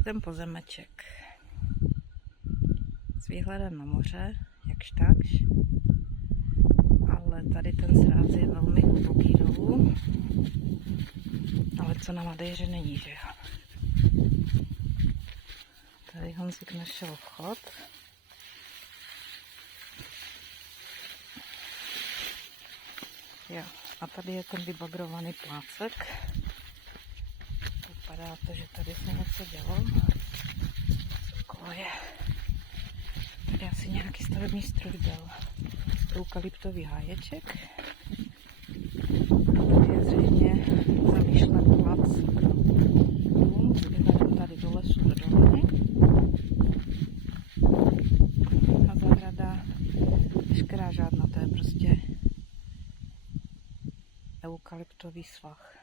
je ten pozemeček s výhledem na moře, jakž takž, ale tady ten sráz je velmi hluboký dolů, ale co na Madejře není, že jo. Tady Honzik našel vchod. Jo, a tady je ten vybagrovaný plácek. Vypadá to, že tady se něco dělo. Koje. Tady asi nějaký stavební stroj byl. Eukalyptový háječek. Tady je zřejmě zamýšlen plac dům s výhledem tady do lesu do doliny. A zahrada veškerá žádná, to je prostě eukalyptový svah.